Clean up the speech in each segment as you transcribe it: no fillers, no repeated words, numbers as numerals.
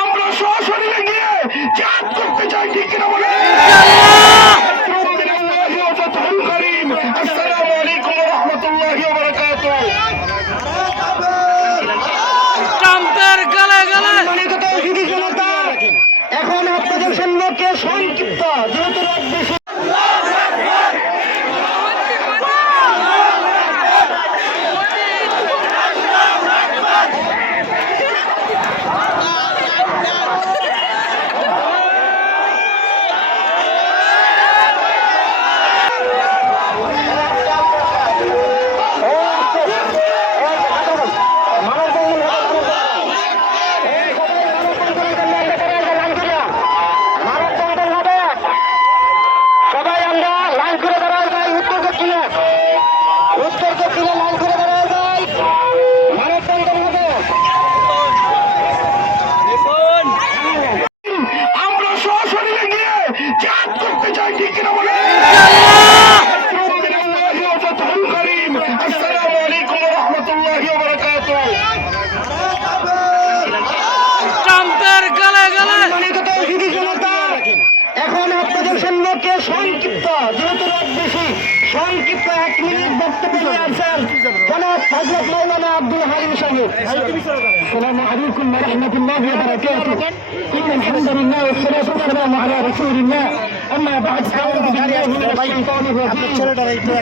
আমরা সশরীরে গিয়ে জিহাদ করতে চাই, ঠিক কিনা বলেন? আসসালামু আলাইকুম ওয়া রাহমাতুল্লাহি ওয়া বারাকাতুহু। এখন আপনাদের সম্মুখে সংক্ষিপ্ত যেহেতু রাত বেশি সংক্ষিপ্ত যেহেতু রাত বেশি সংক্ষিপ্ত 1 মিনিট বক্তব্য নিয়ে আসছেন জনাব হযরত মাওলানা আব্দুল হালিম সাহেব। আসসালামু আলাইকুম ওয়া রাহমাতুল্লাহি ওয়া বারাকাতুহু। ইন্নাল হামদুলিল্লাহ ওয়া সলাতু ওয়া সালামু আলা রাসূলিল্লাহ। আম্মা বা'দ ফাআউযু বিল্লাহি মিনাশ শাইতানির রাজীম।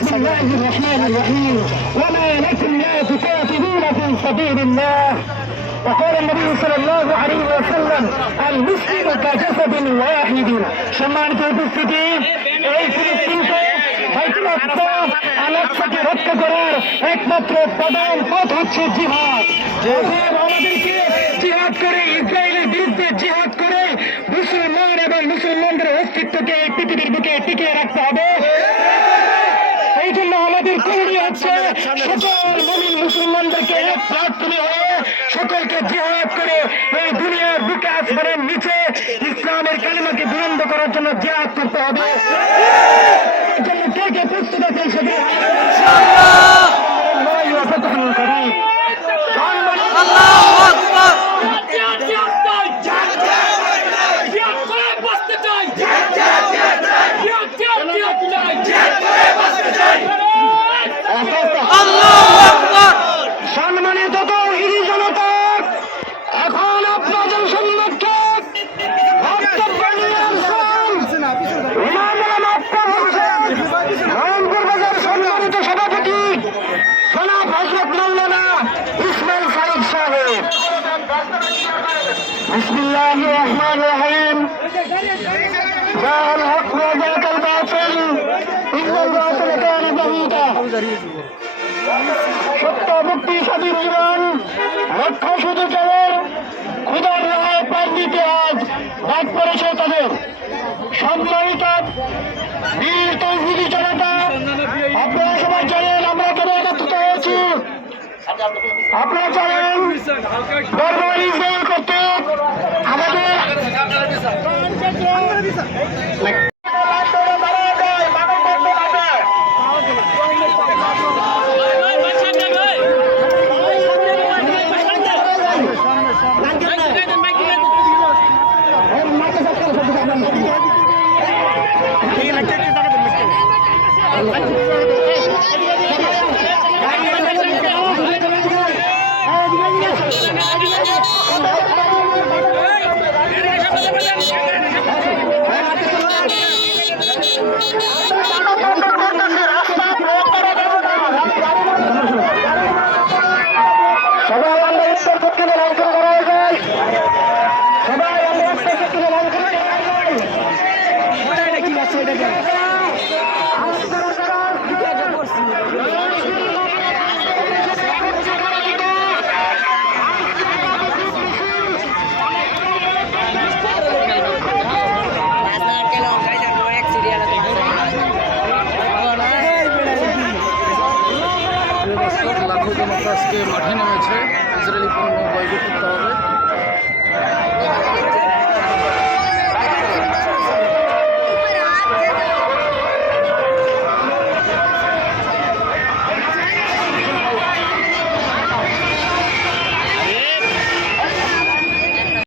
বিসমিল্লাহির রাহমানির রাহিম। ওয়া মা লাকুম লা তুকাতিলুনা ফি সাবিলিল্লাহ। وقال النبي صلى الله عليه وسلم المسلم كجسد واحد। সম্মানিত উপস্থিতি, এই ফিলিস্তিনকে আলাক্সাকে রক্ষা করার একমাত্র প্রধান পথ হচ্ছে জিহাদ। আমাদেরকে জিহাদ করে ইসরায়েলের বিরুদ্ধে জিহাদ করে মুসলমান এবং মুসলমানদের অস্তিত্বকে এই পৃথিবীর বুকে টিকিয়ে রাখতে হবে। এই জন্য আমাদের কর্মী হচ্ছে সকল মুমিন মুসলমানদেরকে এক প্ল্যাটফর্মে হয়ে সকলকে জিহাদ করে এই দুনিয়ার বুকে আসমানের নিচে ইসলামের কালিমাকে বুলন্দ করার জন্য জিহাদ করতে হবে। এর জন্য কে কে প্রস্তুত আছেন সেটা সম্মানিত তৌহিদি জনতা, এখন আপনাদের সম্মুখে বক্তব্য নিয়ে আসছেন রংপুর বাজার সম্মানিত সভাপতি জনাব হযরত মাওলানা ইসমাইল সাইদ সাহেব। বিসমিল্লাহির রহমানির রহিম। জাল হক ওয়া জাকাল বাতিল ইন্নাল বাতিল কানা যাহুকা। সত্য মুক্তি স্বাধীন জীবন লক্ষ্য শুধু কেবল ক্ষুধার রায় পার দিতে আজ ডাক পড়েছে তাদের। সম্মানিত বীর তৌহিদি জনতা, আপনারা সবাই জানেন আমরা কেন একত্রিত হয়েছি। আপনারা জানেন বর্বর ইসরায়েল